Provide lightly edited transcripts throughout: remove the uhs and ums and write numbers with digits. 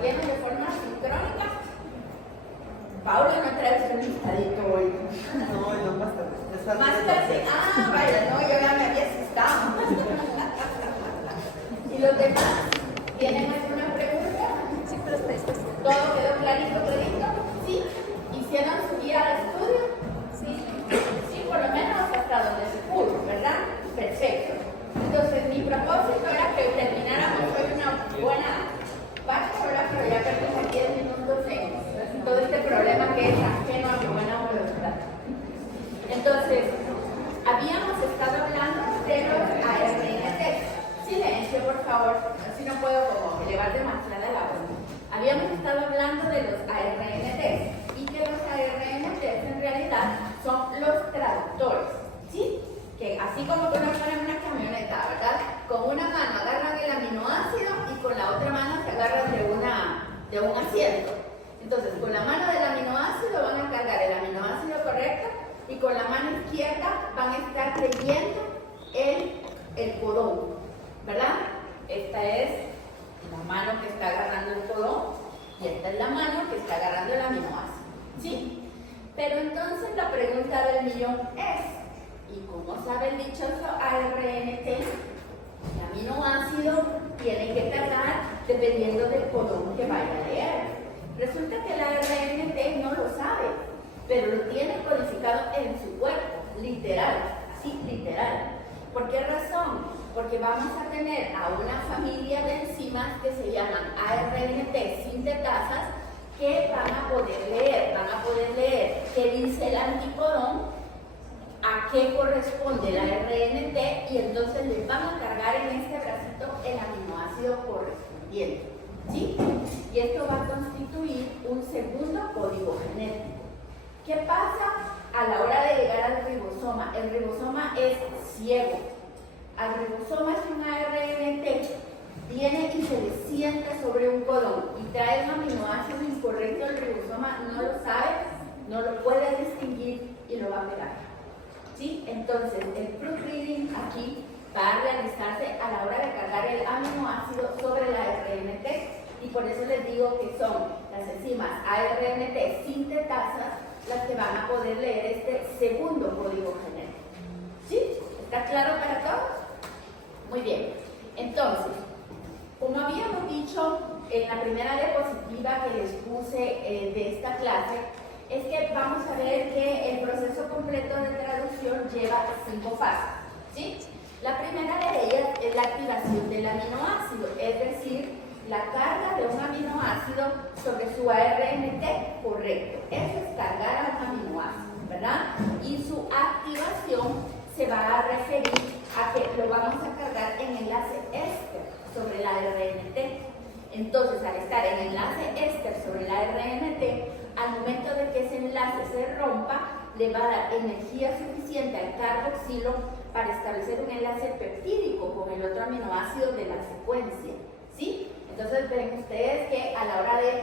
compartiendo de forma sincrónica. Paula no trae su listadito hoy. No, más tarde. Más tarde. Ah, vaya, no, yo ya me había asustado. ¿Y los demás? ¿Tienen alguna pregunta? Sí, pero está. ¿Todo quedó clarito? ¿Sí? ¿Hicieron su guía de estudio? Sí. Sí, por lo menos hasta donde se pudo, ¿verdad? Perfecto. Entonces, mi propósito era que termináramos hoy una buena parte, ¿verdad? Pero ya perdimos 10 minutos en todo este problema que es ajeno a mi buena voluntad. Entonces, habíamos estado hablando de los ARNT. Silencio, por favor, así no puedo como elevar demasiada la voz. Habíamos estado hablando de los ARNT y que los ARNT en realidad son los traductores, ¿sí? Que así como que uno pone una camioneta, ¿verdad? Con una mano agarran el aminoácido y con la otra mano se agarran de un asiento. Entonces, con la mano del aminoácido van a cargar el aminoácido correcto y con la mano izquierda van a estar leyendo el codón, ¿verdad? Esta es la mano que está agarrando el codón y esta es la mano que está agarrando el aminoácido, ¿sí? Pero entonces la pregunta del millón es, ¿y cómo sabe el dichoso ARNT? El aminoácido tiene que cargar dependiendo del codón que vaya a leer. Resulta que el ARNT no lo sabe, pero lo tiene codificado en su cuerpo, literal, sí, literal. ¿Por qué razón? Porque vamos a tener a una familia de enzimas que se llaman ARNT sintetasas que van a poder leer qué dice el anticodón, a qué corresponde el ARNT y entonces les van a cargar en este bracito el aminoácido correspondiente, ¿sí? Y esto va a constituir un segundo código genético. ¿Qué pasa a la hora de llegar al ribosoma? El ribosoma es ciego. Al ribosoma es un ARNT, viene y se le sienta sobre un codón y trae un aminoácido incorrecto, el ribosoma no lo sabe, no lo puede distinguir y lo va a pegar. ¿Sí? Entonces, el proofreading aquí va a realizarse a la hora de cargar el aminoácido sobre la ARNT y por eso les digo que son las enzimas ARNT sintetasas las que van a poder leer este segundo código genético. ¿Sí? ¿Está claro para todos? Muy bien. Entonces, como habíamos dicho en la primera diapositiva que les puse de esta clase, es que vamos a ver que el proceso completo de traducción lleva 5 fases, ¿sí? La primera de ellas es la activación del aminoácido, es decir, la carga de un aminoácido sobre su ARNT correcto. Eso es cargar a un aminoácido, ¿verdad? Y su activación se va a referir a que lo vamos a cargar en enlace éster sobre la ARNT. Entonces, al estar en enlace éster sobre la ARNT, al momento de que ese enlace se rompa, le va a dar energía suficiente al carboxilo para establecer un enlace peptídico con el otro aminoácido de la secuencia, ¿sí? Entonces ven ustedes que a la hora de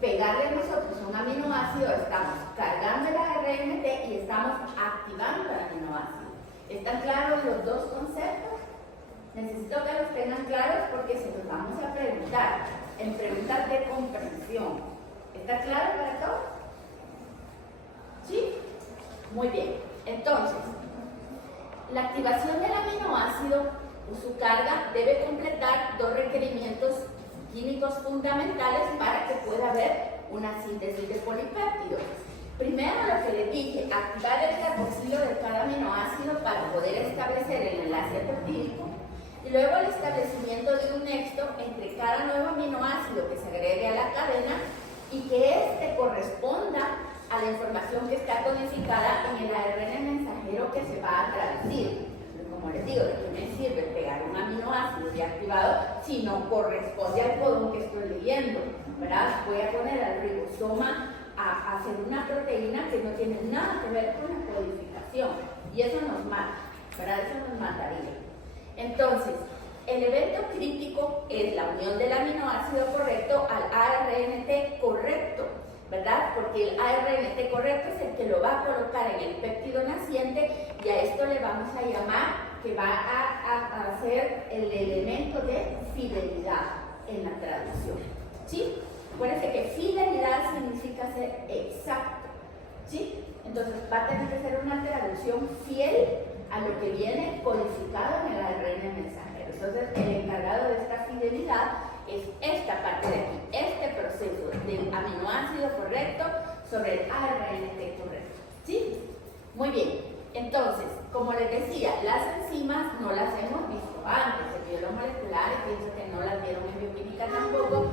pegarle nosotros un aminoácido, estamos cargando el ARNT y estamos activando el aminoácido. ¿Están claros los dos conceptos? Necesito que los tengan claros porque se los vamos a preguntar en preguntas de comprensión. ¿Está claro para todos? ¿Sí? Muy bien. Entonces, la activación del aminoácido o su carga debe completar 2 requerimientos químicos fundamentales para que pueda haber una síntesis de polipéptidos. Primero, lo que les dije, activar el carboxilo de cada aminoácido para poder establecer el enlace peptídico. Y luego el establecimiento de un nexo entre cada nuevo aminoácido que se agregue a la cadena y que éste corresponda a la información que está codificada en el ARN mensajero que se va a traducir. Como les digo, ¿de qué me sirve pegar un aminoácido ya activado si no corresponde al codón que estoy leyendo? ¿Verdad? Voy a poner al ribosoma a hacer una proteína que no tiene nada que ver con la codificación y eso nos mata, ¿verdad? Eso nos mataría. Entonces, el evento crítico es la unión del aminoácido correcto al ARNT correcto, ¿verdad? Porque el ARNT correcto es el que lo va a colocar en el péptido naciente y a esto le vamos a llamar que va a ser el elemento de fidelidad en la traducción, ¿sí? Acuérdense que fidelidad significa ser exacto, ¿sí? Entonces va a tener que ser una traducción fiel a lo que viene codificado en el ARN mensajero. Entonces el encargado de esta fidelidad es esta parte de aquí, este proceso del aminoácido correcto sobre el ARNT correcto, ¿sí? Muy bien, entonces, como les decía, las enzimas no las hemos visto antes, en biología molecular, y pienso que no las vieron en bioquímica tampoco.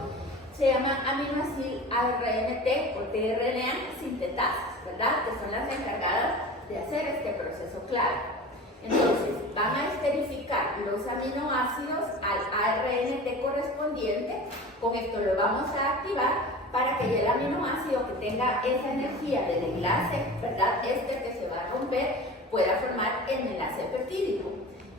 Se llama aminoácido ARNT o tRNA sintetasas, ¿verdad? Que son las encargadas de hacer este proceso clave. Entonces, van a esterificar los aminoácidos al ARNT correspondiente. Con esto lo vamos a activar para que el aminoácido que tenga esa energía del enlace, ¿verdad? Este que se va a romper, pueda formar el enlace peptídico.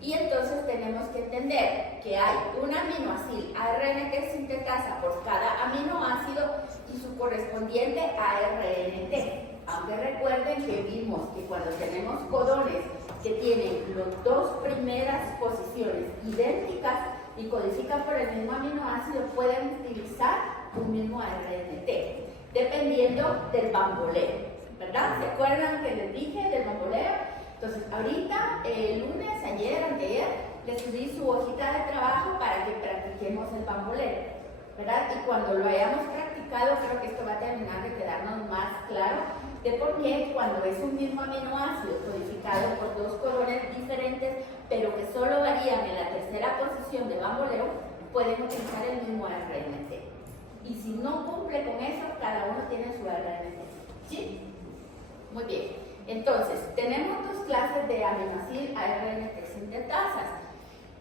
Y entonces tenemos que entender que hay un aminoácido ARNT sintetasa por cada aminoácido y su correspondiente ARNT. Aunque recuerden que vimos que cuando tenemos codones que tienen las dos primeras posiciones idénticas y codifican por el mismo aminoácido, pueden utilizar un mismo ARNT, dependiendo del bamboleo, ¿verdad? ¿Se acuerdan que les dije del bamboleo? Entonces, ahorita, el lunes, ayer, anteayer, les subí su hojita de trabajo para que practiquemos el bamboleo, ¿verdad? Y cuando lo hayamos practicado, creo que esto va a terminar de quedarnos más claro de por qué cuando es un mismo aminoácido codificado por dos codones diferentes, pero que solo varían en la tercera posición de bamboleo, pueden utilizar el mismo ARNT. Y si no cumple con eso, cada uno tiene su ARNT. ¿Sí? Muy bien. Entonces, tenemos dos clases de aminoácido ARNT sintetasas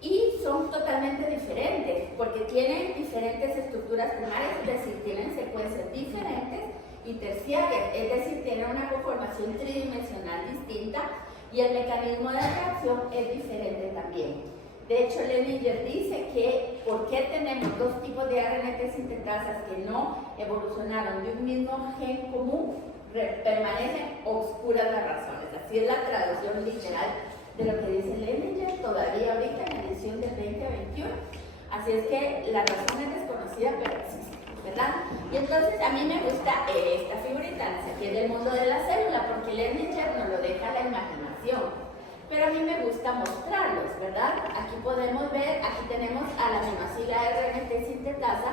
y son totalmente diferentes porque tienen diferentes estructuras primarias, es decir, tienen secuencias diferentes y terciarias, es decir, tienen una conformación tridimensional distinta y el mecanismo de reacción es diferente también. De hecho, Leninger dice que ¿por qué tenemos dos tipos de ARNT sintetasas que no evolucionaron de un mismo gen común? Permanecen oscuras las razones. Así es la traducción literal de lo que dice Leninger todavía ahorita en la edición del 2021. Así es que la razón es desconocida, pero existe, ¿verdad? Y entonces a mí me gusta esta figurita, la saqué del mundo de la célula, porque Leninger nos lo deja a la imaginación. Pero a mí me gusta mostrarlos, ¿verdad? Aquí podemos ver, aquí tenemos a la aminoácido ARNT sintetasa,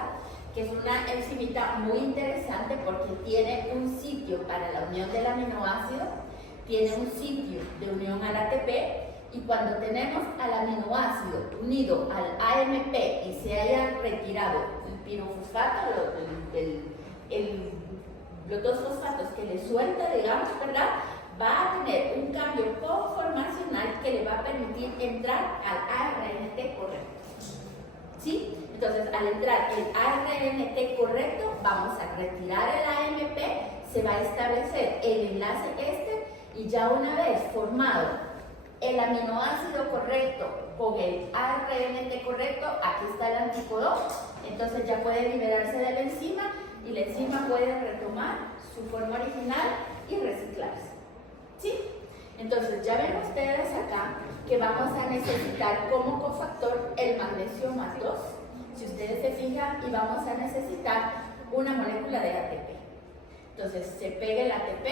que es una enzimita muy interesante porque tiene un sitio para la unión del aminoácido, tiene un sitio de unión al ATP, y cuando tenemos al aminoácido unido al AMP y se haya retirado el pirofosfato, los dos fosfatos que le suelta, digamos, ¿verdad? Va a tener un cambio conformacional que le va a permitir entrar al ARNT correcto. ¿Sí? Entonces, al entrar el ARNT correcto, vamos a retirar el AMP, se va a establecer el enlace este, y ya una vez formado el aminoácido correcto con el ARNT correcto, aquí está el antípodo, entonces ya puede liberarse de la enzima y la enzima puede retomar su forma original y reciclarse. ¿Sí? Entonces, ya ven ustedes acá que vamos a necesitar como cofactor el magnesio más 2. Si ustedes se fijan, y vamos a necesitar una molécula de ATP. Entonces, se pega el ATP,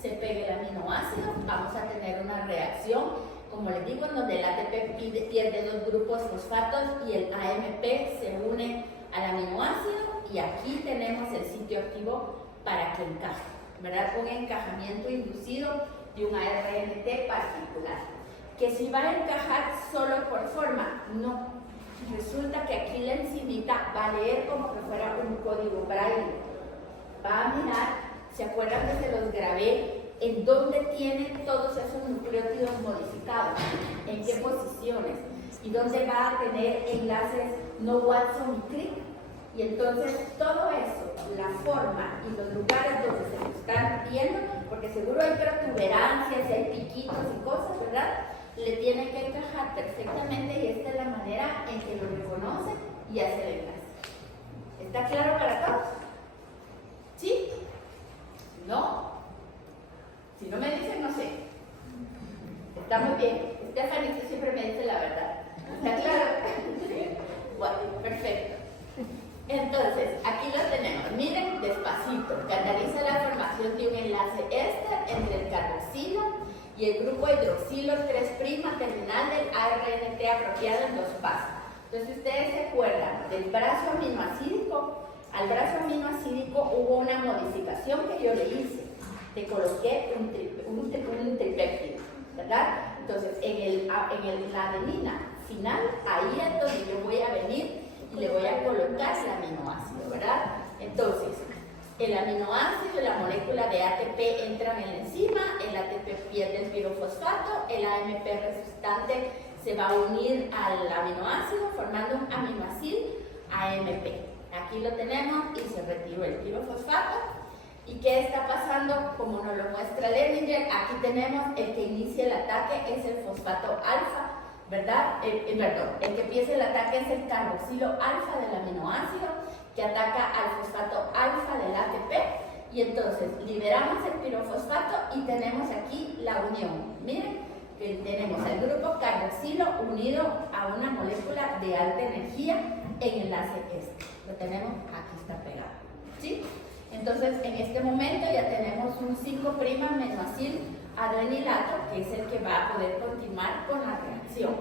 se pega el aminoácido, vamos a tener una reacción, como les digo, en donde el ATP pierde dos grupos fosfatos y el AMP se une al aminoácido, y aquí tenemos el sitio activo para que encaje, ¿verdad? Un encajamiento inducido de un ARNT particular. Que si va a encajar solo por forma, no. Resulta que aquí la enzimita va a leer como que fuera un código braille. Va a mirar, ¿se acuerdan que se los grabé? En dónde tienen todos esos nucleótidos modificados, en qué posiciones, y dónde va a tener enlaces no Watson y Crick. Y entonces todo eso, la forma y los lugares donde se lo están viendo, porque seguro hay protuberancias, hay piquitos y cosas, ¿verdad? Le tiene que encajar perfectamente, y esta es la manera en que lo reconoce y hace el enlace. ¿Está claro para todos? ¿Sí? ¿No? Si no me dicen, no sé. Está muy bien. Stephanie siempre me dice la verdad. ¿Está claro? Bueno, perfecto. Entonces, aquí lo cataliza la formación de un enlace éster entre el carboxilo y el grupo hidroxilo 3' terminal del ARNT apropiado en 2 pasos. Entonces, ustedes se acuerdan del brazo aminoacídico. Al brazo aminoacídico hubo una modificación que yo le hice. Te coloqué un tripéptido, ¿verdad? Entonces, la adenina final, ahí es donde yo voy a venir y le voy a colocar el aminoácido, ¿verdad? Entonces, el aminoácido y la molécula de ATP entran en la enzima, el ATP pierde el pirofosfato, el AMP resultante se va a unir al aminoácido formando un aminoacil AMP. Aquí lo tenemos y se retiró el pirofosfato. ¿Y qué está pasando? Como nos lo muestra Lehninger, aquí tenemos el que inicia el ataque es el fosfato alfa, ¿verdad? Perdón, el que empieza el ataque es el carboxilo alfa del aminoácido, que ataca al fosfato alfa del ATP, y entonces liberamos el pirofosfato y tenemos aquí la unión. Miren, que tenemos el grupo carboxilo unido a una molécula de alta energía en enlace este. Lo tenemos, aquí está pegado, ¿sí? Entonces, en este momento ya tenemos un 5' aminoacil adrenilato, que es el que va a poder continuar con la reacción.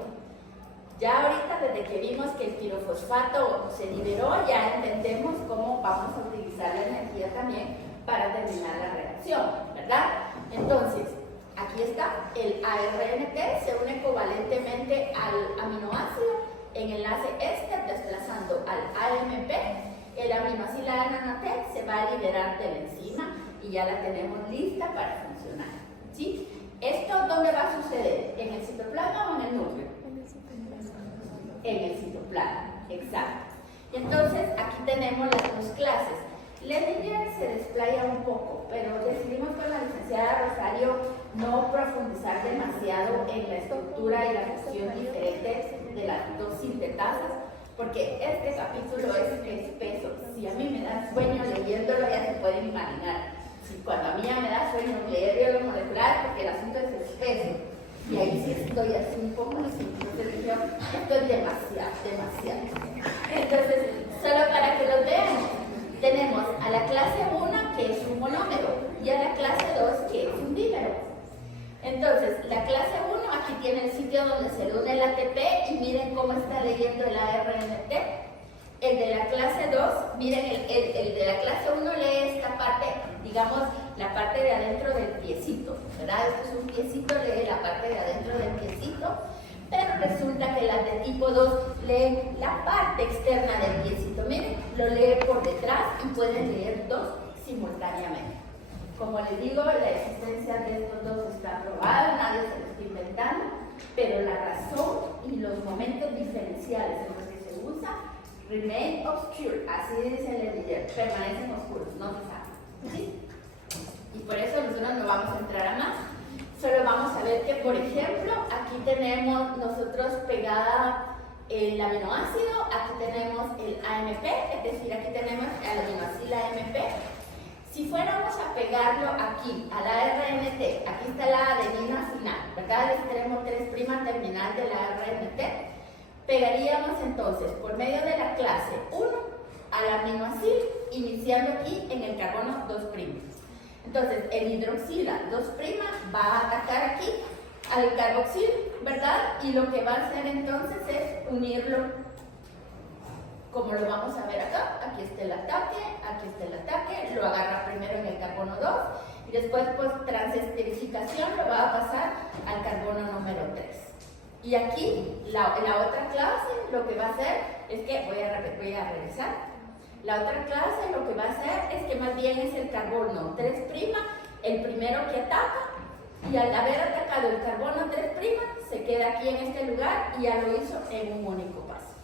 Ya ahorita, desde que vimos que el pirofosfato se liberó, ya entendemos cómo vamos a utilizar la energía también para terminar la reacción, ¿verdad? Entonces, aquí está, el ARNT se une covalentemente al aminoácido en enlace éster, desplazando al AMP. El aminoácido ANT se va a liberar de la enzima y ya la tenemos lista para funcionar, ¿sí? ¿Esto dónde va a suceder? ¿En el citoplasma o en el núcleo? En el citoplasma, exacto. Y entonces aquí tenemos las dos clases. Lehninger se desplaya un poco, pero decidimos con la licenciada Rosario no profundizar demasiado en la estructura y la función diferente de las dos sintetasas, porque este capítulo es espeso. Si a mí me da sueño leyéndolo, ya se pueden imaginar. Si cuando a mí ya me da sueño leer biología molecular, porque el asunto es espeso. Y ahí sí estoy así un poco así. Entonces dije, esto es demasiado. Entonces, solo para que lo vean, tenemos a la clase 1, que es un monómero, y a la clase 2, que es un dímero. Entonces, la clase 1, aquí tiene el sitio donde se le une el ATP y miren cómo está leyendo el ARNT. El de la clase 2, miren, el de la clase 1 lee esta parte, digamos, la parte de adentro del piecito, ¿verdad? Esto es un piecito, lee la parte de adentro del piecito, pero resulta que las de tipo 2 leen la parte externa del piecito. Miren, lo lee por detrás y pueden leer dos simultáneamente. Como les digo, la existencia de estos dos está probada, nadie se lo está inventando, pero la razón y los momentos diferenciales en los que se usa remain obscure, así dice Lehninger, permanecen oscuros, no se sabe, ¿sí? Y por eso nosotros no vamos a entrar a más, solo vamos a ver que, por ejemplo, aquí tenemos nosotros pegada el aminoácido, aquí tenemos el AMP, es decir, aquí tenemos el aminoácido AMP. Si fuéramos a pegarlo aquí, a la ARNT, aquí está la adenina final, ¿verdad? El extremo 3' terminal de la ARNT. Pegaríamos entonces, por medio de la clase 1, al aminoácido, iniciando aquí en el carbono 2'. Entonces, el hidroxila 2' va a atacar aquí al carboxil, ¿verdad? Y lo que va a hacer entonces es unirlo, como lo vamos a ver acá. Aquí está el ataque, lo agarra primero en el carbono 2 y después, por transesterificación, lo va a pasar al carbono número 3. Y aquí, la otra clase, lo que va a hacer es que, voy a regresar, la otra clase lo que va a hacer es que más bien es el carbono 3', el primero que ataca, y al haber atacado el carbono 3', se queda aquí en este lugar y ya lo hizo en un único paso.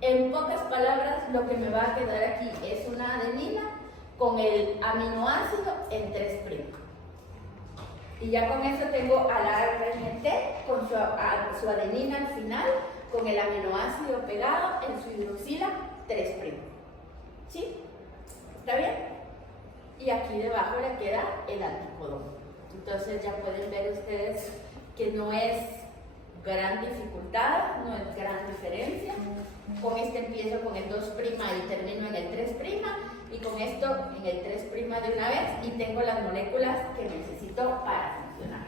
En pocas palabras, lo que me va a quedar aquí es una adenina con el aminoácido en 3'. Y ya con eso tengo a la ARNT con su adenina al final, con el aminoácido pegado en su hidroxila 3'. ¿Sí? ¿Está bien? Y aquí debajo le queda el anticodón. Entonces ya pueden ver ustedes que no es gran dificultad, no es gran diferencia. Con este empiezo con el 2' y termino en el 3', y con esto en el 3' de una vez, y tengo las moléculas que necesito para funcionar.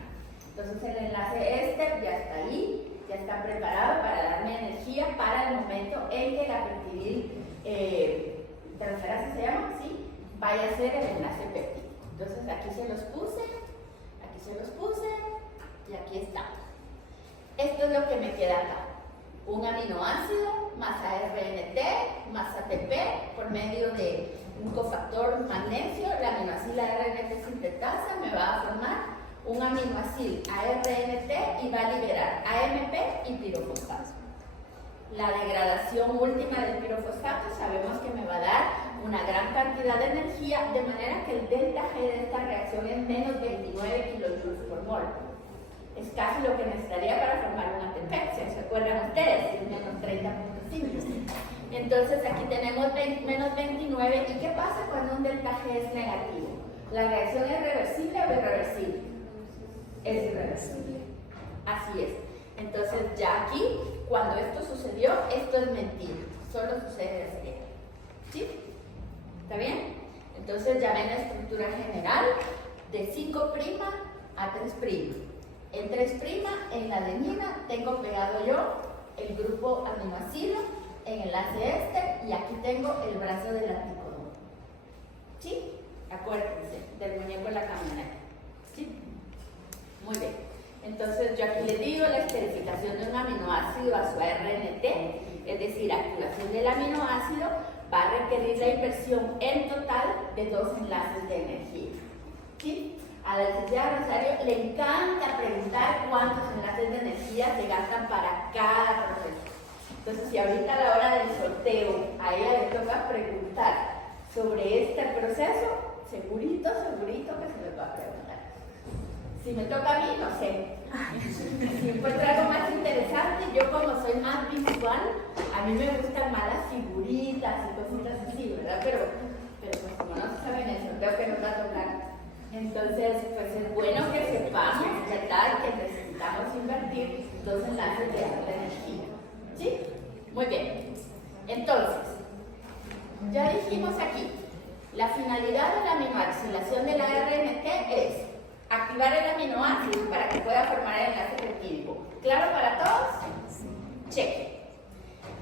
Entonces el enlace éster ya está ahí, ya está preparado para darme energía para el momento en que la peptidil transferasa se llama, ¿sí? Vaya a ser el enlace péptido. Entonces aquí se los puse, y aquí está. Esto es lo que me queda acá. Un aminoácido más ARNT más ATP por medio de un cofactor magnesio. La aminoácida ARNT sintetasa me va a formar un aminoácido ARNT y va a liberar AMP y pirofosfato. La degradación última del pirofosfato sabemos que me va a dar una gran cantidad de energía, de manera que el delta G de esta reacción es menos 29 kilojoules por mol. Es casi lo que necesitaría para formar una ATP, ¿se acuerdan ustedes? Es menos 30.5. Entonces aquí tenemos menos 29. ¿Y qué pasa cuando un delta G es negativo? ¿La reacción es reversible o irreversible? Es irreversible. Así es. Entonces ya aquí, cuando esto sucedió, esto es mentira. Solo sucede de izquierda. ¿Sí? ¿Está bien? Entonces ya ven la estructura general de 5' a 3'. En 3', en la adenina, tengo pegado yo el grupo aminoácido en enlace éster, y aquí tengo el brazo del anticodón. ¿Sí? Acuérdense del muñeco en la camioneta. ¿Sí? Muy bien. Entonces yo aquí les digo la esterificación de un aminoácido a su RNT, es decir, activación del aminoácido, va a requerir la inversión en total de 2 enlaces de energía. ¿Sí? A la licenciada Rosario le encanta preguntar cuántos enlaces de energía se gastan para cada proceso. Entonces, si ahorita a la hora del sorteo a ella le toca preguntar sobre este proceso, segurito que se les va a preguntar. Si me toca a mí, no sé. Si encuentro algo más interesante, yo como soy más visual, a mí me gustan más las figuritas y cositas así, ¿verdad? Pero pues como no se sabe en el sorteo que nos va a tocar, entonces pues es bueno que sepamos, ¿verdad?, que necesitamos invertir 2 enlaces de alta energía. ¿Sí? Muy bien. Entonces, ya dijimos aquí, la finalidad de la aminoaxilación de la RNT es activar el aminoácido para que pueda formar el enlace peptídico. ¿Claro para todos? Cheque.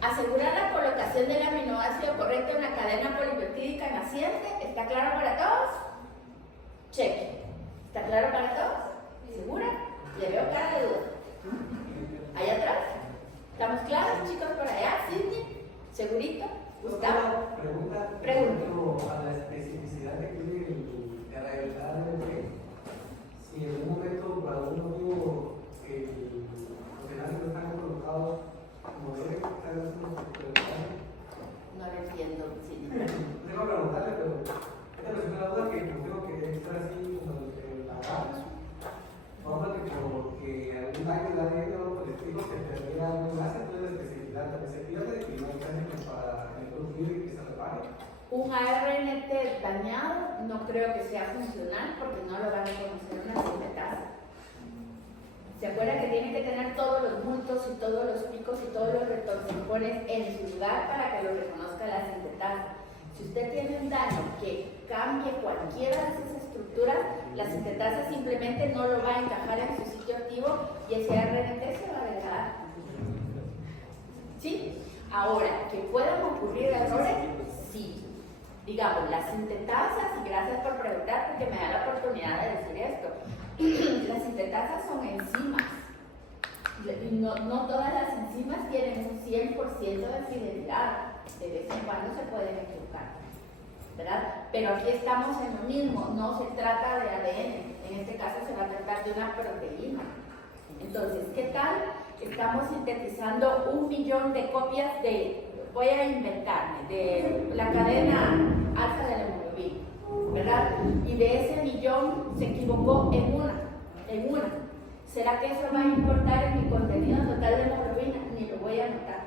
Asegurar la colocación del aminoácido correcto en la cadena polipeptídica naciente. ¿Está claro para todos? Cheque. ¿Está claro para todos? ¿Segura? Le veo cara de duda. ¿Allá atrás? ¿Estamos claros, chicos, por allá? ¿Sidney? ¿Segurito? ¿Gustavo? Pregunta. A la especificidad de que la RNT, si en un momento por algún motivo los enlaces no están colocados como deben, tal vez No lo entiendo, sí. Tengo que preguntarle, pero es una duda que tengo que estar así como la gana. Vamos a que porque algún daño de ADN o colectivo se perdiera un enlace, entonces la especificidad también se pierde y no hay términos para el producir y que se repare. Un ARNT dañado no creo que sea funcional porque no lo van a reconocer una sintetasa. ¿Se acuerdan que tienen que tener todos los bultos y todos los picos y todos los retorcijones en su lugar para que lo reconozca la sintetasa? Si usted tiene un daño que cambie cualquiera de esas estructuras, la sintetasa simplemente no lo va a encajar en su sitio activo y ese ARNT se va a degradar. ¿Sí? Ahora, ¿que puedan ocurrir errores? Sí. Digamos, las sintetasas, y gracias por preguntar porque me da la oportunidad de decir esto, las sintetasas son enzimas. No todas las enzimas tienen un 100% de fidelidad. De vez en cuando se pueden equivocar, ¿verdad? Pero aquí estamos en lo mismo, no se trata de ADN, en este caso se va a tratar de una proteína. Entonces, ¿qué tal? Estamos sintetizando 1 millón de copias de, voy a inventarme, de la cadena alfa de la hemoglobina, ¿verdad? Y de ese millón se equivocó en una. ¿Será que eso va a importar en mi contenido total de hemoglobina? Ni lo voy a notar,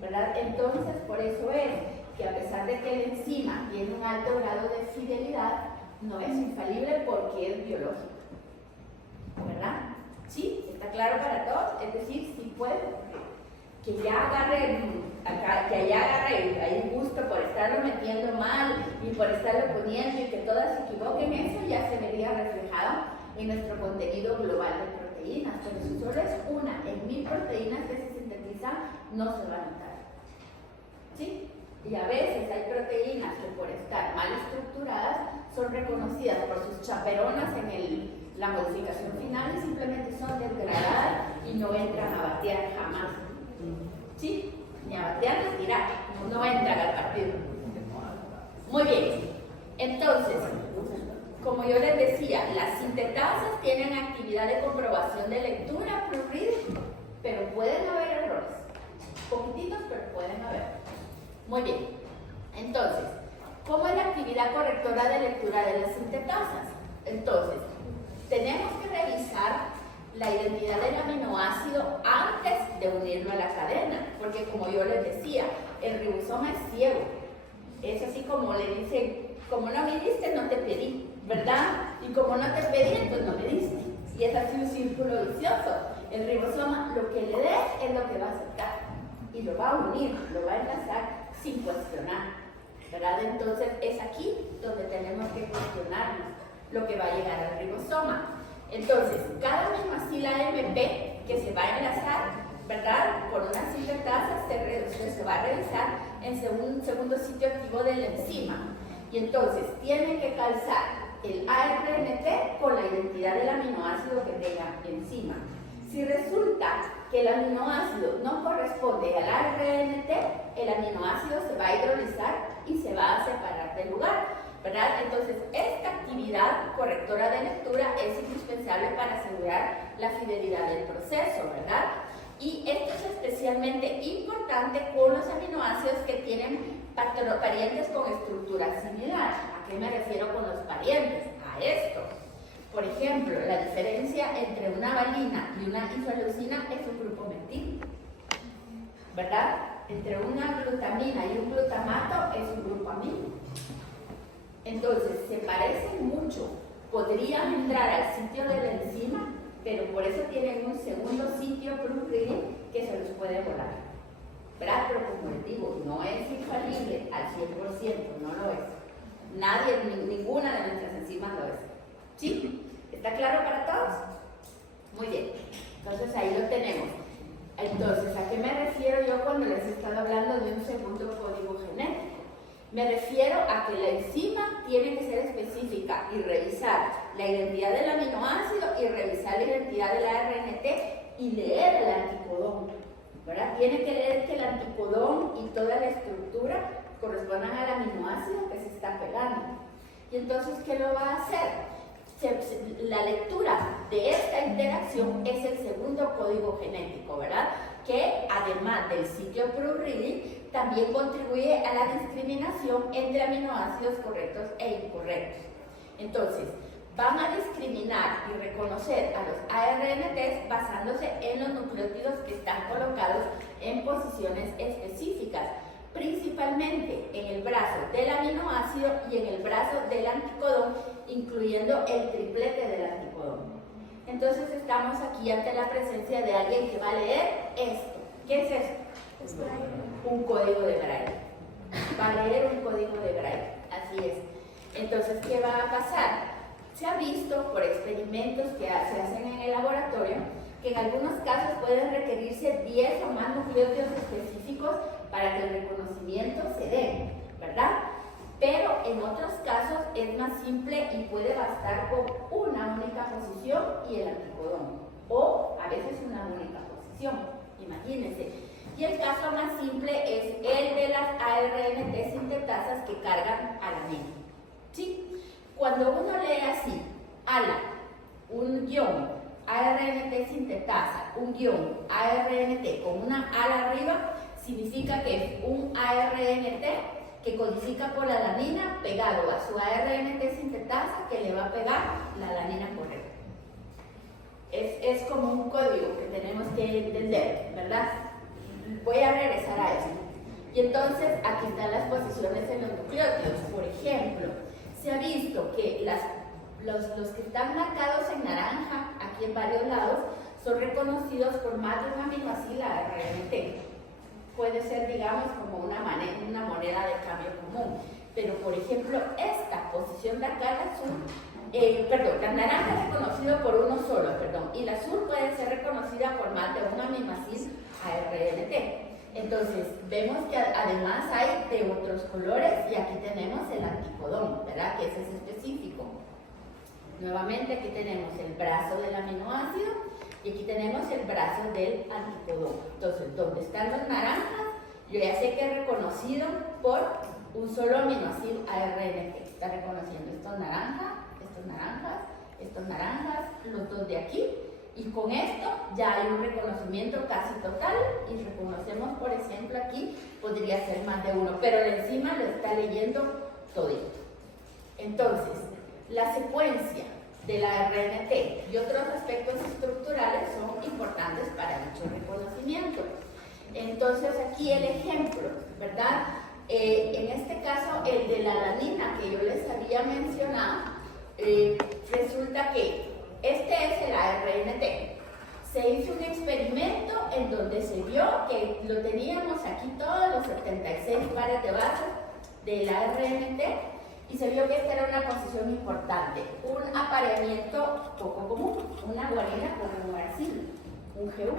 ¿verdad? Entonces, por eso es que a pesar de que la enzima tiene un alto grado de fidelidad, no es infalible porque es biológica, ¿verdad? ¿Sí? ¿Está claro para todos? Es decir, si puede que ya agarre ahí gusto por estarlo metiendo mal y por estarlo poniendo y que todas se equivoquen, eso ya se vería reflejado en nuestro contenido global de proteínas. Pero si solo es una en 1000 proteínas que se sintetizan, no se va a notar. ¿Sí? Y a veces hay proteínas que por estar mal estructuradas son reconocidas por sus chaperonas en la modificación final y simplemente son degradadas y no entran a batear jamás. ¿Sí? Ni a batear ni tirar, no entran al partido. Muy bien. Entonces, como yo les decía, las sintetasas tienen actividad de comprobación de lectura, proofreading, pero pueden haber errores. Poquititos, pero pueden haber. Muy bien. Entonces, ¿cómo es la actividad correctora de lectura de las sintetasas? Entonces, tenemos que revisar la identidad del aminoácido antes de unirlo a la cadena, porque como yo les decía, el ribosoma es ciego. Es así como le dicen, como no me diste, no te pedí, ¿verdad? Y como no te pedí, entonces no me diste. Y es así un círculo vicioso. El ribosoma lo que le dé es lo que va a aceptar y lo va a unir, lo va a enlazar sin cuestionar, ¿verdad? Entonces es aquí donde tenemos que cuestionarnos lo que va a llegar al ribosoma. Entonces, cada aminoácido AMP que se va a enlazar, ¿verdad? Por una sintetasa se va a realizar en un segundo sitio activo de la enzima. Y entonces, tiene que calzar el ARNT con la identidad del aminoácido que tenga encima. Si resulta que el aminoácido no corresponde al ARNT, el aminoácido se va a hidrolizar y se va a separar del lugar, ¿verdad? Entonces, esta actividad correctora de lectura es indispensable para asegurar la fidelidad del proceso, ¿verdad? Y esto es especialmente importante con los aminoácidos que tienen parientes con estructura similar. ¿A qué me refiero con los parientes? A esto. Por ejemplo, la diferencia entre una valina y una isoleucina es un grupo metil, ¿verdad? Entre una glutamina y un glutamato es un grupo amino. Entonces, se parecen mucho, podrían entrar al sitio de la enzima, pero por eso tienen un segundo sitio proofreading que se los puede volar, ¿verdad? Pero como les digo, no es infalible al 100%, no lo es. Nadie, ninguna de nuestras enzimas lo es. ¿Sí? ¿Está claro para todos? Muy bien, entonces ahí lo tenemos. Entonces, ¿a qué me refiero yo cuando les he estado hablando de un segundo código genético? Me refiero a que la enzima tiene que ser específica y revisar la identidad del aminoácido y revisar la identidad del ARNT y leer el anticodón, ¿verdad? Tiene que leer que el anticodón y toda la estructura correspondan al aminoácido que se está pegando. Y entonces, ¿qué lo va a hacer? La lectura de esta interacción es el segundo código genético, ¿verdad? Que además del sitio proofreading también contribuye a la discriminación entre aminoácidos correctos e incorrectos. Entonces, van a discriminar y reconocer a los ARNTs basándose en los nucleótidos que están colocados en posiciones específicas, principalmente en el brazo del aminoácido y en el brazo del anticodón, incluyendo el triplete del anticodón. Entonces estamos aquí ante la presencia de alguien que va a leer esto. ¿Qué es esto? Un código de Braille. Va a leer un código de Braille, así es. Entonces, ¿qué va a pasar? Se ha visto por experimentos que se hacen en el laboratorio que en algunos casos pueden requerirse 10 o más nucleótidos específicos para que el reconocimiento se dé, ¿verdad? Pero en otros casos es más simple y puede bastar con una única posición y el anticodón, o a veces una única posición, imagínense. Y el caso más simple es el de las ARNT sintetasas que cargan alanina. ¿Sí? Cuando uno lee así, ALA, un guión, ARNT sintetasa, un guión, ARNT con una ala arriba, significa que es un ARNT que codifica por la alanina pegado a su ARNT sintetasa que le va a pegar la alanina correcta. Es como un código que tenemos que entender, ¿verdad? Voy a regresar a esto. Y entonces aquí están las posiciones en los nucleótidos. Por ejemplo, se ha visto que los que están marcados en naranja, aquí en varios lados, son reconocidos por más de un aminoácido ARNT. Puede ser, digamos, como una moneda de cambio común. Pero, por ejemplo, esta posición de acá, el azul, la naranja es reconocido por uno solo, y la azul puede ser reconocida por más de un aminoácido ARNT. Entonces, vemos que además hay de otros colores y aquí tenemos el anticodón, ¿verdad? Que ese es específico. Nuevamente aquí tenemos el brazo del aminoácido y aquí tenemos el brazo del anticodón. Entonces, donde están los naranjas, yo ya sé que es reconocido por un solo aminoácido ARNT. Está reconociendo estos naranjas, estos naranjas, los dos de aquí. Y con esto ya hay un reconocimiento casi total y reconocemos, por ejemplo, aquí podría ser más de uno, pero de encima lo está leyendo todito. Entonces, la secuencia de la RNT y otros aspectos estructurales son importantes para dicho reconocimiento. Entonces, aquí el ejemplo, ¿verdad? En este caso, el de la alanina que yo les había mencionado, resulta que este es el ARNT. Se hizo un experimento en donde se vio que lo teníamos aquí todos los 76 pares de bases del ARNT y se vio que esta era una posición importante, un apareamiento poco común, una guanina con un uracilo, un GU,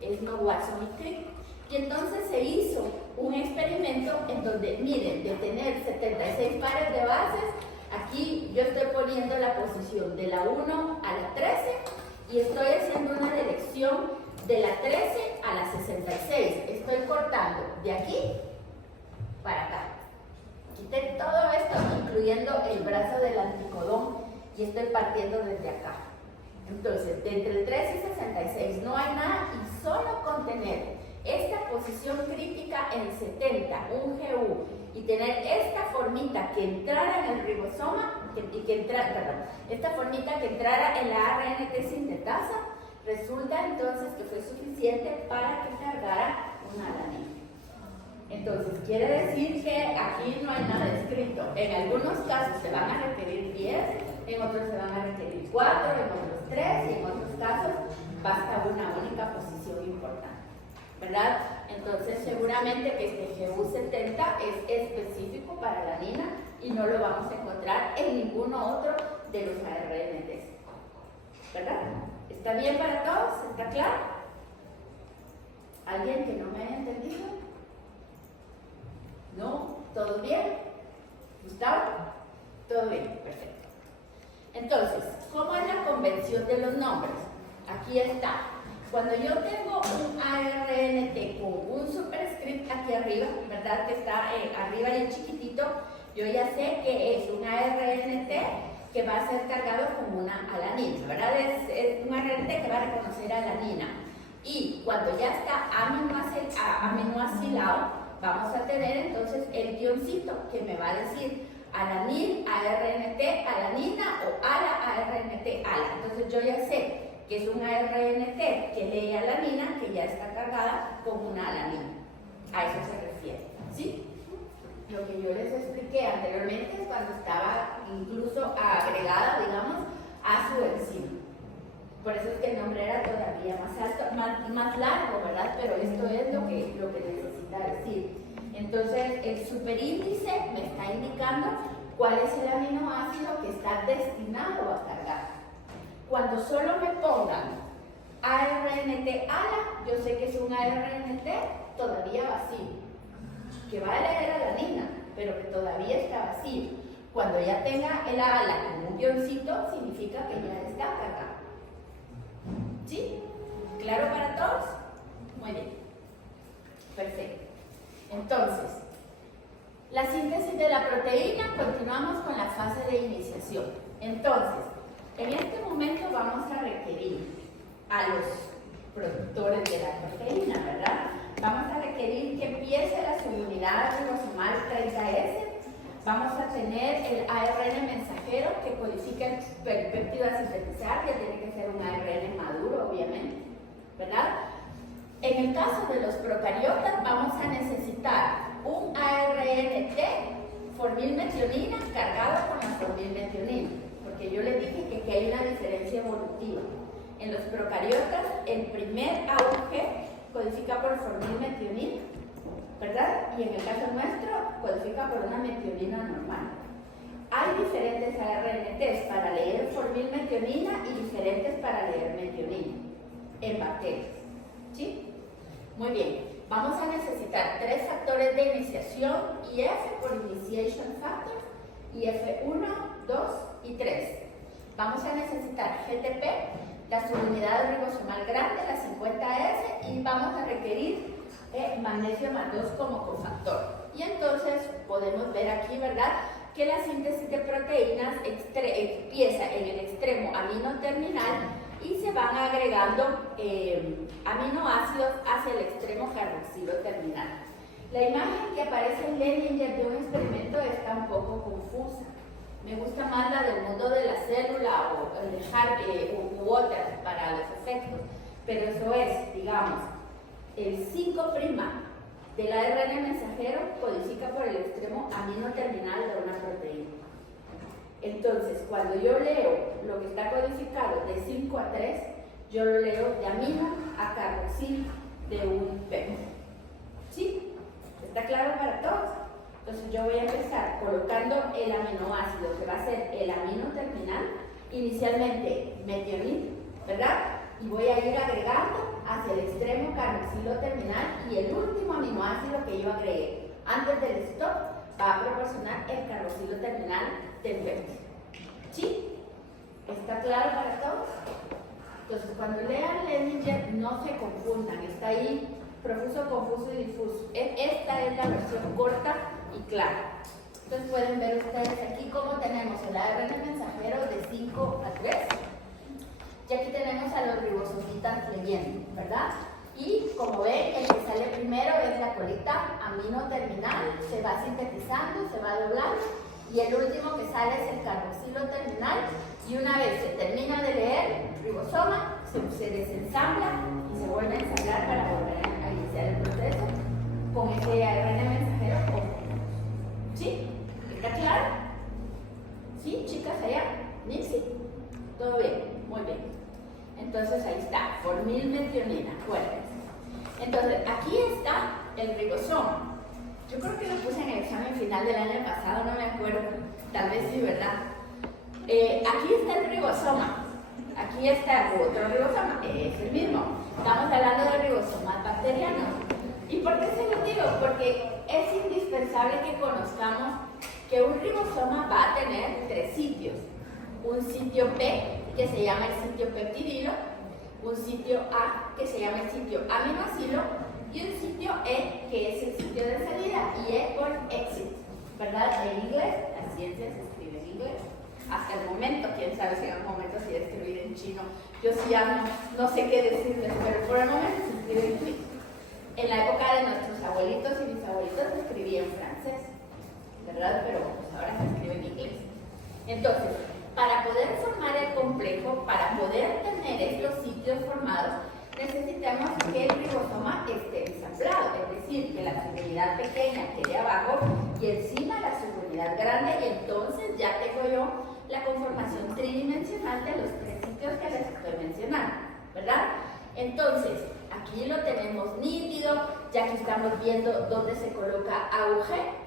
es no Watson-Crick. Y entonces se hizo un experimento en donde, miren, de tener 76 pares de bases, aquí yo estoy poniendo la posición de la 1 a la 13 y estoy haciendo una dirección de la 13 a la 66. Estoy cortando de aquí para acá. Quité todo esto, incluyendo el brazo del anticodón, y estoy partiendo desde acá. Entonces, de entre el 13 y 66 no hay nada, y solo con tener esta posición crítica en 70, un GU, y tener esta formita que entrara en el ribosoma, esta formita que entrara en la ARNT sintetasa, resulta entonces que fue suficiente para que cargara una alanina. Entonces, quiere decir que aquí no hay nada escrito. En algunos casos se van a requerir 10, en otros se van a requerir 4, en otros 3, y en otros casos basta una única posición importante, ¿verdad? Entonces, seguramente que este GU70 es específico para la alanina y no lo vamos a encontrar en ninguno otro de los ARNTs, ¿verdad? ¿Está bien para todos? ¿Está claro? ¿Alguien que no me haya entendido? ¿No? ¿Todo bien? ¿Gustavo? ¿Todo bien? Perfecto. Entonces, ¿cómo es la convención de los nombres? Aquí está. Cuando yo tengo un ARNT con un superscript aquí arriba, ¿verdad? Que está arriba y chiquitito, yo ya sé que es un ARNT que va a ser cargado como una alanina, ¿verdad? Es un ARNT que va a reconocer alanina. Y cuando ya está aminoacilado, vamos a tener entonces el guioncito que me va a decir alanil, ARNT, alanina o ala, ARNT, ala. Entonces yo ya sé que es un ARNT que lee alanina, que ya está cargada con una alanina. A eso se refiere, ¿sí? Lo que yo les expliqué anteriormente es cuando estaba incluso agregada, digamos, a su enzima. Por eso es que el nombre era todavía más alto, más largo, ¿verdad? Pero esto es lo que necesita decir. Entonces, el superíndice me está indicando cuál es el aminoácido que está destinado a cargar. Cuando solo me pongan ARNT ala, yo sé que es un ARNT todavía vacío, que va a leer alanina, pero que todavía está vacío. Cuando ya tenga el ala con un guioncito, significa que ya está cargado. ¿Sí? ¿Claro para todos? Muy bien. Perfecto. Entonces, la síntesis de la proteína, continuamos con la fase de iniciación. Entonces, en este momento vamos a requerir a los productores de la proteína, ¿verdad? Vamos a requerir que empiece la subunidad ribosomal 30S. Vamos a tener el ARN mensajero que codifica el peripéptido a sintetizar, que tiene que ser un ARN maduro, obviamente, ¿verdad? En el caso de los procariotas vamos a necesitar un ARNT formilmetionina cargado con la formilmetionina, porque yo les dije que aquí hay una diferencia evolutiva En los procariotas, el primer AUG codifica por formilmetionina, ¿verdad? Y en el caso nuestro, codifica por una metionina normal. Hay diferentes ARNTs para leer formilmetionina y diferentes para leer metionina en bacterias, ¿sí? Muy bien, vamos a necesitar 3 factores de iniciación, IF por Initiation Factor, IF1, 2 y 3. Vamos a necesitar GTP, la subunidad ribosomal grande, la 50S, y vamos a requerir magnesio más 2 como cofactor. Y entonces podemos ver aquí, ¿verdad?, que la síntesis de proteínas empieza en el extremo amino terminal y se van agregando aminoácidos hacia el extremo carboxilo terminal. La imagen que aparece en Leninger de un experimento está un poco confusa. Me gusta más la del mundo de la célula o el de Harvey u otras para los efectos, pero eso es, digamos, el 5' del ARN mensajero codifica por el extremo amino terminal de una proteína. Entonces, cuando yo leo lo que está codificado de 5 a 3, yo lo leo de amino a carboxil de un peptido. ¿Sí? ¿Está claro para todos? Entonces yo voy a empezar colocando el aminoácido que va a ser el amino terminal, inicialmente metionina, ¿verdad? Y voy a ir agregando hacia el extremo carboxilo terminal y el último aminoácido que yo agregué antes del stop va a proporcionar el carboxilo terminal del péptido. ¿Sí? ¿Está claro para todos? Entonces cuando lean Leninger no se confundan, está ahí profuso, confuso y difuso. Esta es la versión corta y clara. Entonces pueden ver ustedes aquí cómo tenemos el ARN mensajero de 5 a 3. Y aquí tenemos a los ribosomitas leyendo, ¿verdad? Y como ven, el que sale primero es la colita amino terminal, se va sintetizando, se va doblando, y el último que sale es el carboxilo terminal, y una vez se termina de leer el ribosoma, se desensambla y se vuelve a ensamblar para volver a iniciar el proceso con ese ARN mensajero. ¿Sí? ¿Está claro? ¿Sí, chicas allá? ¿Nixie? ¿Todo bien? Muy bien. Entonces ahí está, formilmetionina, acuérdense. Entonces aquí está el ribosoma. Yo creo que lo puse en el examen final del año pasado, no me acuerdo, tal vez sí, ¿verdad? Aquí está el ribosoma, aquí está otro ribosoma, es el mismo. Estamos hablando de ribosomas bacterianos. ¿Y por qué se lo digo? Porque es indispensable que conozcamos que un ribosoma va a tener 3 sitios. Un sitio P, que se llama el sitio peptidilo, un sitio A, que se llama el sitio aminoácido, y un sitio E, que es el sitio de salida, y E por exit, ¿verdad? En inglés, la ciencia se escribe en inglés. Hasta el momento, quién sabe si en algún momento se va a escribir en chino. Yo sí ya no sé qué decirles, pero por el momento se escribe en chino. En la época de nuestros abuelitos y bisabuelitos se escribía en francés, ¿verdad? Pero pues ahora se escribe en inglés. Entonces, para poder formar el complejo, para poder tener estos sitios formados, necesitamos que el ribosoma esté ensamblado, es decir, que la subunidad pequeña quede abajo y encima la subunidad grande, y entonces ya tengo yo la conformación tridimensional de los 3 sitios que les estoy mencionando, ¿verdad? Entonces, aquí lo tenemos nítido, ya que estamos viendo dónde se coloca AUG.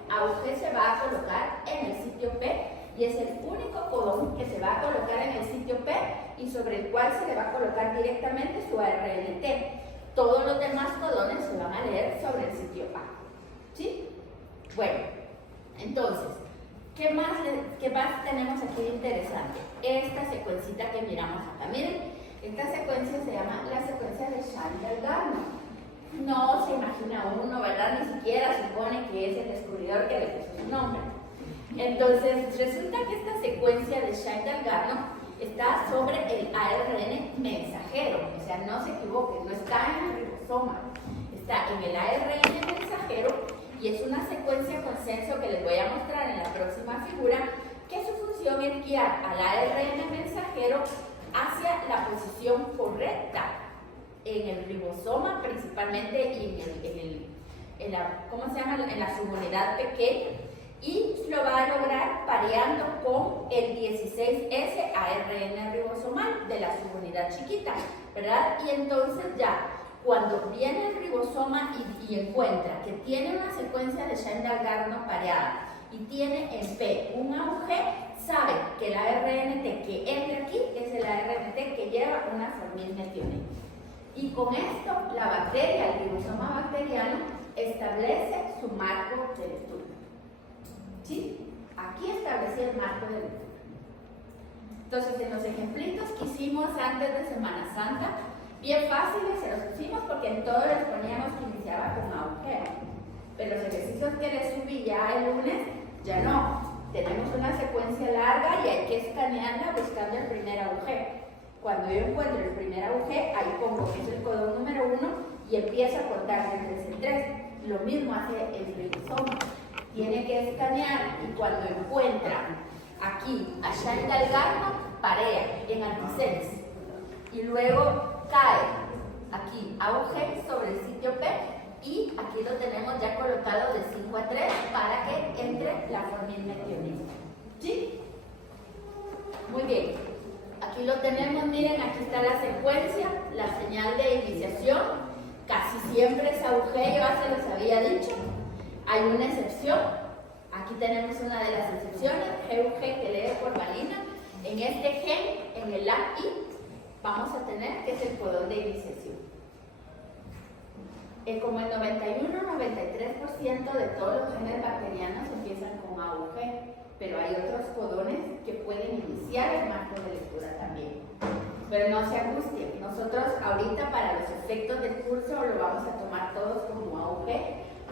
AUG se va a colocar en el sitio P, y es el único codón que se va a colocar en el sitio P y sobre el cual se le va a colocar directamente su ARNT. Todos los demás codones se van a leer sobre el sitio A. ¿Sí? Bueno, entonces, ¿qué más tenemos aquí de interesante? Esta secuencita que miramos acá. Miren, esta secuencia se llama la secuencia de Chantal-Garno. No se imagina uno, ¿verdad? Ni siquiera supone que es el descubridor que le puso su nombre. Entonces, resulta que esta secuencia de Chantal-Garno está sobre el ARN mensajero, o sea, no se equivoquen, no está en el ribosoma, está en el ARN mensajero, y es una secuencia consenso que les voy a mostrar en la próxima figura, que su función es guiar al ARN mensajero hacia la posición correcta en el ribosoma principalmente, y en la subunidad pequeña, y lo va a lograr pareando con el 16S ARN ribosomal de la subunidad chiquita, ¿verdad? Y entonces ya, cuando viene el ribosoma y encuentra que tiene una secuencia de Shine-Dalgarno pareada y tiene en P un AUG, sabe que el ARNT que entra aquí es el ARNT que lleva una formilmetionina. Y con esto, la bacteria, el ribosoma bacteriano, establece su marco de lectura. ¿Sí? Aquí establecí el marco de lectura. Entonces, en los ejemplitos que hicimos antes de Semana Santa, bien fáciles se los pusimos porque en todos les poníamos que iniciaba con agujero. Pero los ejercicios que les subí ya el lunes, ya no. Tenemos una secuencia larga y hay que escanearla buscando el primer agujero. Cuando yo encuentro el primer agujero, ahí pongo que es el codón número 1 y empiezo a contar de 3 en 3. Lo mismo hace el ribosoma. Tiene que escanear y cuando encuentra aquí a Shine-Dalgarno, parea en antisense. Y luego cae aquí AUG sobre el sitio P y aquí lo tenemos ya colocado de 5 a 3 para que entre la formilmetionina. ¿Sí? Muy bien. Aquí lo tenemos, miren, aquí está la secuencia, la señal de iniciación. Casi siempre es AUG, yo ya se los había dicho. Hay una excepción. Aquí tenemos una de las excepciones, GUG que lee por valina. En este gen, en el AI, vamos a tener que es el codón de iniciación. Como el 91-93% de todos los genes bacterianos empiezan con AUG, pero hay otros codones que pueden iniciar el marco de lectura también. Pero no se angustien, nosotros ahorita para los efectos del curso lo vamos a tomar todos como AUG,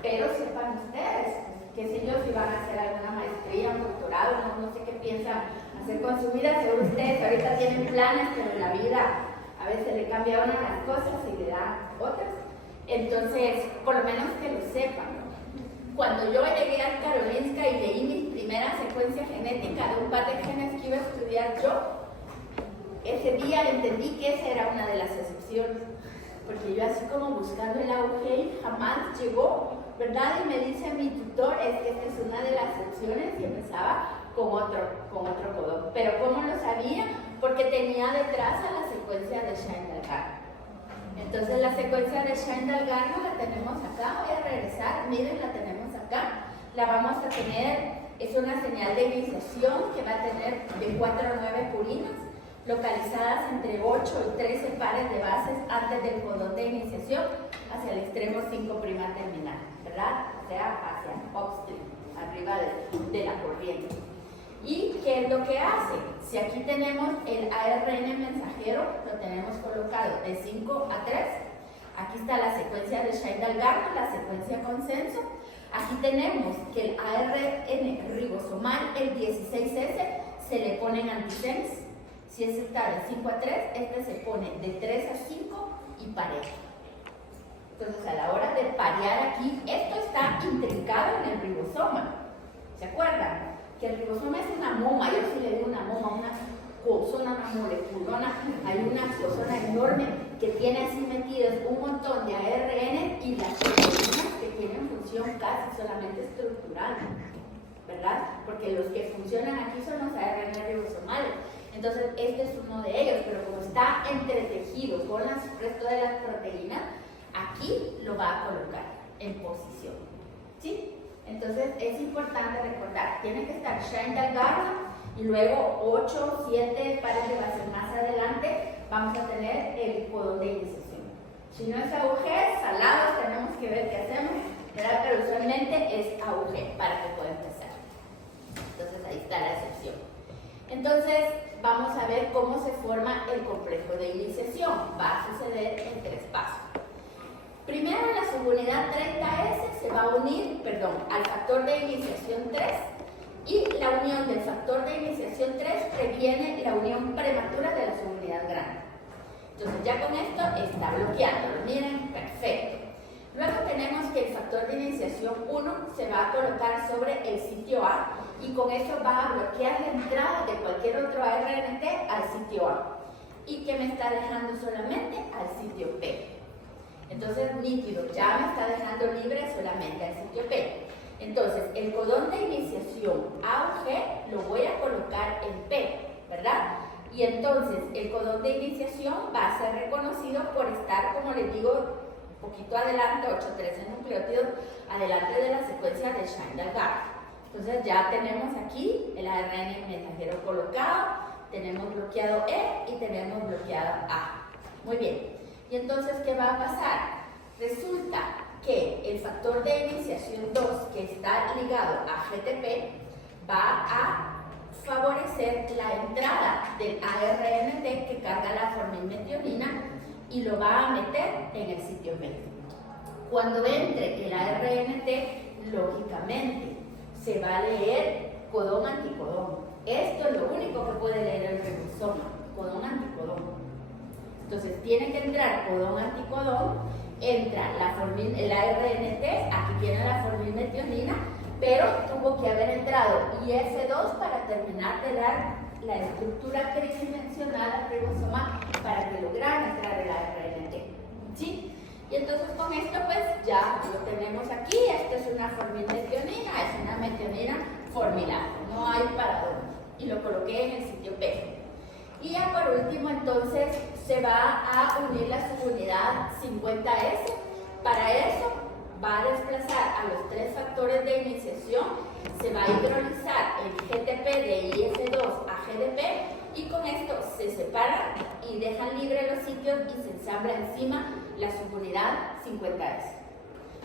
pero sepan ustedes, qué sé yo, si van a hacer alguna maestría, un doctorado, no sé qué piensan hacer con su vida, seguro ustedes ahorita tienen planes, pero la vida a veces le cambia una las cosas y le da otras. Entonces, por lo menos que lo sepan. Cuando yo llegué a Karolinska y leí mi primera secuencia genética de un par de genes que iba a estudiar yo, ese día entendí que esa era una de las excepciones. Porque yo así como buscando el AUG jamás llegó, ¿verdad? Y me dice mi tutor, es que esta es una de las excepciones y empezaba con otro codón. Pero ¿cómo lo sabía? Porque tenía detrás a la secuencia de Shine-Dalgarno. Entonces la secuencia de Shine-Dalgarno la tenemos acá, voy a regresar, miren, la tenemos acá, la vamos a tener, es una señal de iniciación que va a tener de 4 a 9 purinas, localizadas entre 8 y 13 pares de bases antes del codón de iniciación, hacia el extremo 5' terminal, ¿verdad? O sea, hacia upstream, arriba de la corriente. ¿Y qué es lo que hace? Si aquí tenemos el ARN mensajero, lo tenemos colocado de 5 a 3. Aquí está la secuencia de Shine-Dalgarno, la secuencia consenso. Aquí tenemos que el ARN ribosomal, el 16S, se le pone en antisense. Si este está de 5 a 3, este se pone de 3 a 5 y pareja. Entonces, a la hora de parear aquí, esto está intrincado en el ribosoma. ¿Se acuerdan? Que el ribosoma es una moma, yo sí le digo una moma, una cosona, una moleculona, hay una cosona enorme que tiene así metidos un montón de ARN y las proteínas que tienen función casi solamente estructural, ¿verdad? Porque los que funcionan aquí son los ARN ribosomales. Entonces, este es uno de ellos, pero como está entretejido con el resto de las proteínas, aquí lo va a colocar en posición, ¿sí? Entonces es importante recordar, tiene que estar Shine-Dalgarno y luego 8, 7 pares de bases más adelante vamos a tener el codón de iniciación. Si no es AUG, salados, tenemos que ver qué hacemos, ¿verdad? Pero usualmente es AUG para que pueda empezar. Entonces ahí está la excepción. Entonces vamos a ver cómo se forma el complejo de iniciación. Va a suceder en 3 pasos. Primero, la subunidad 30S se va a unir, al factor de iniciación 3 y la unión del factor de iniciación 3 previene la unión prematura de la subunidad grande. Entonces ya con esto está bloqueándolo, miren, perfecto. Luego tenemos que el factor de iniciación 1 se va a colocar sobre el sitio A y con eso va a bloquear la entrada de cualquier otro ARNT al sitio A y que me está dejando solamente al sitio P. Entonces, nítido, ya me está dejando libre solamente al sitio P. Entonces, el codón de iniciación AUG lo voy a colocar en P, ¿verdad? Y entonces el codón de iniciación va a ser reconocido por estar, como les digo, un poquito adelante, 8-13 nucleótidos, adelante de la secuencia de Shine-Dalgarno. Entonces ya tenemos aquí el ARN mensajero colocado, tenemos bloqueado E y tenemos bloqueado A. Muy bien. Y entonces, ¿qué va a pasar? Resulta que el factor de iniciación 2, que está ligado a GTP, va a favorecer la entrada del ARNT que carga la formilmetionina y lo va a meter en el sitio P. Cuando entre el ARNT, lógicamente, se va a leer codón anticodón. Esto es lo único que puede leer el ribosoma, codón anticodón. Entonces tiene que entrar codón anticodón, entra el ARNT, aquí tiene la formilmetionina, pero tuvo que haber entrado IF2 para terminar de dar la estructura tridimensional al ribosoma para que lograra entrar el ARNT. ¿Sí? Y entonces con esto pues ya lo tenemos aquí. Esto es una formilmetionina, es una metionina formilada, no hay para dónde. Y lo coloqué en el sitio P. Y ya por último entonces se va a unir la subunidad 50S. Para eso va a desplazar a los 3 factores de iniciación, se va a hidrolizar el GTP de IF2 a GDP y con esto se separan y dejan libres los sitios y se ensambla encima la subunidad 50S.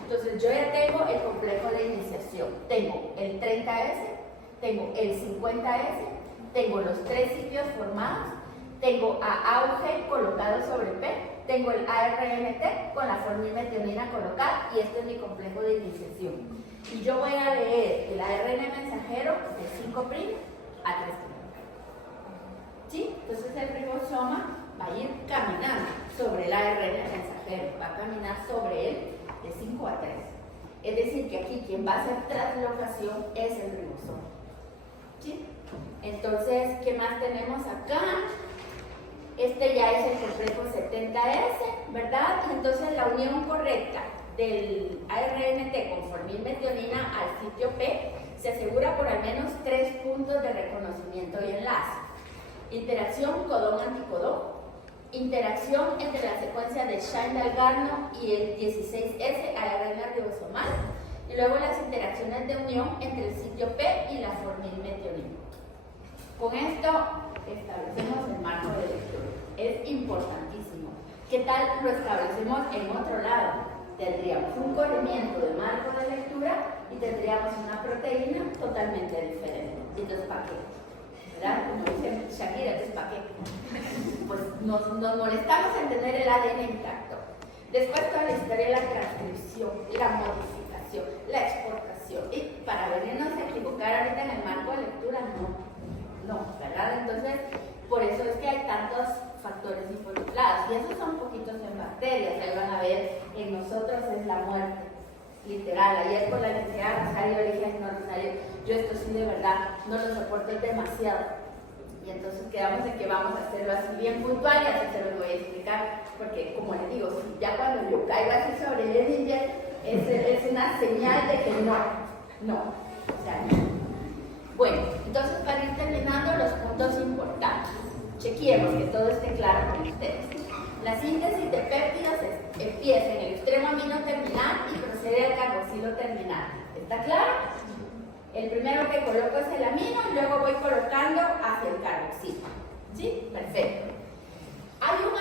Entonces yo ya tengo el complejo de iniciación, tengo el 30S, tengo el 50S, tengo los 3 sitios formados, tengo a AUG colocado sobre P, tengo el ARNT con la formilmetionina colocada y este es mi complejo de iniciación. Y yo voy a leer el ARN mensajero de 5' a 3'. ¿Sí? Entonces el ribosoma va a ir caminando sobre el ARN mensajero, va a caminar sobre él de 5 a 3. Es decir, que aquí quien va a hacer translocación es el ribosoma. ¿Sí? Entonces, ¿qué más tenemos acá? Este ya es el complejo 70S, ¿verdad? Entonces la unión correcta del ARNT con formilmetionina al sitio P se asegura por al menos 3 puntos de reconocimiento y enlace. Interacción codón-anticodón, interacción entre la secuencia de Shine-Dalgarno y el 16S ARN ribosomal, y luego las interacciones de unión entre el sitio P y la formilmetionina. Con esto establecemos el marco de lectura. Es importantísimo. ¿Qué tal lo establecemos en otro lado? Tendríamos un corrimiento de marco de lectura y tendríamos una proteína totalmente diferente. Entonces, ¿para qué? ¿Verdad? Como dice Shakira, entonces, ¿para qué? Pues nos molestamos en tener el ADN intacto. Después toda la historia de la transcripción, la modificación, la exportación. Y para venirnos a equivocar ahorita en el marco de lectura, no, ¿verdad? Entonces, por eso es que hay tantos factores involucrados. Y esos son poquitos en bacterias. Ahí van a ver, en nosotros es la muerte. Literal, ayer por la licenciada Rosario le dije, no, Rosario, yo esto sí de verdad no lo soporto demasiado. Y entonces quedamos en que vamos a hacerlo así bien puntual y así se lo voy a explicar. Porque, como les digo, si ya cuando yo caigo así sobre el ninja, es una señal de que no. O sea, no. Bueno, entonces para ir terminando los puntos importantes, chequeemos que todo esté claro con ustedes. La síntesis de péptidos empieza en el extremo amino terminal y procede al carboxilo terminal. ¿Está claro? El primero que coloco es el amino y luego voy colocando hacia el carboxilo. ¿Sí? Perfecto. Hay un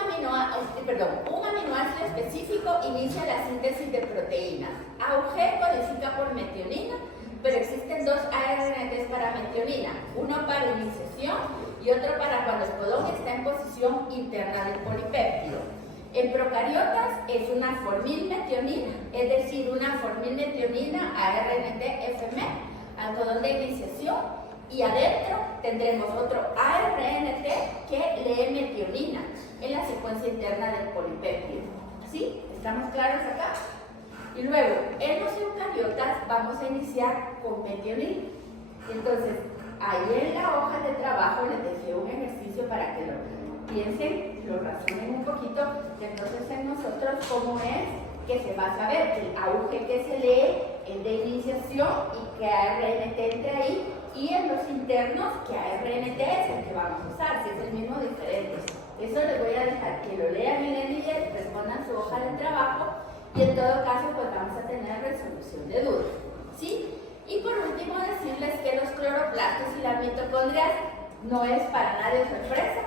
aminoácido específico inicia la síntesis de proteínas. AUG codifica por metionina, pero existen 2 ARNTs para metionina, uno para iniciación y otro para cuando el codón está en posición interna del polipéptido. En procariotas es una formilmetionina, es decir, una formilmetionina ARNT FM al codón de iniciación, y adentro tendremos otro ARNT que lee metionina en la secuencia interna del polipéptido. ¿Sí? ¿Estamos claros acá? Y luego, en los eucariotas vamos a iniciar con metionina. Entonces, ahí en la hoja de trabajo les dejé un ejercicio para que lo piensen, lo razonen un poquito, y entonces en nosotros cómo es que se va a saber que el AUG que se lee de iniciación y que ARNT entre ahí, y en los internos que ARNT es el que vamos a usar, si es el mismo diferente. Eso les voy a dejar que lo lean en el IEL, respondan su hoja de trabajo y en todo caso pues vamos a tener resolución de dudas, ¿sí? Y por último decirles que los cloroplastos y las mitocondrias no es para nadie sorpresa,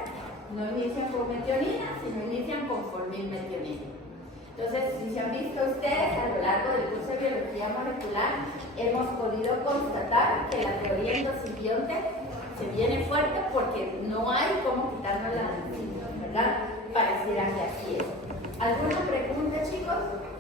no inician con metionina, sino inician con formilmetionina. Entonces, si se han visto ustedes a lo largo del curso de biología molecular, hemos podido constatar que la teoría endosimbionte se viene fuerte porque no hay cómo quitarnos la, ¿verdad? Pareciera que así es. ¿Alguna pregunta, chicos?